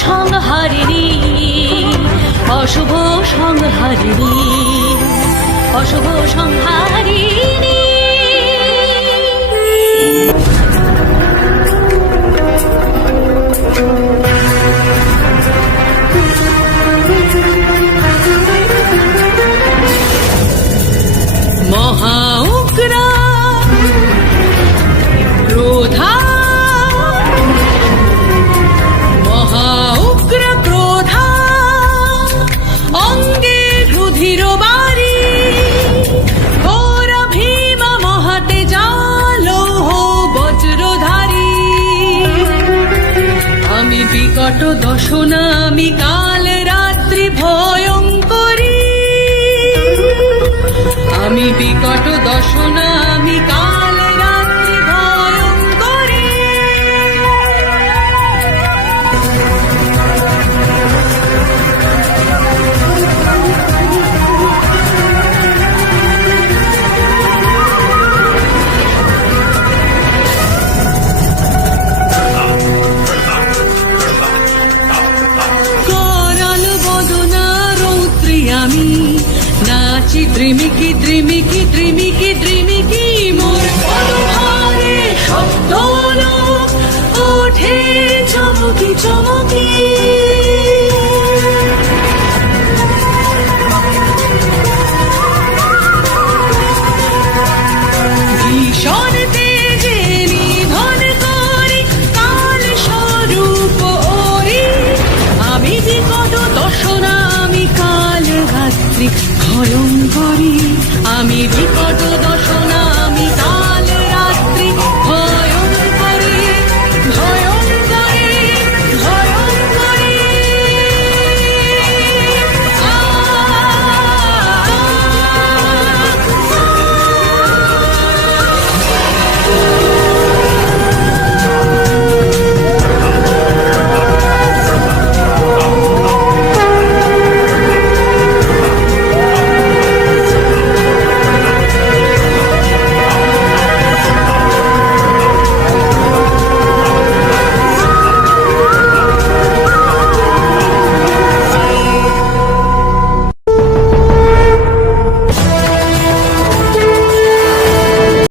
সংহারিণী অশুভ সংহারিণী অশুভ সংহারী বিকট দশনা আমি কাল রাত্রি ভয়ঙ্করী। আমি বিকট দশনা নাচি দ্রিমিকি দ্রিমিকি দ্রিমিকি দ্রিমিকি মোর আমি বিপদ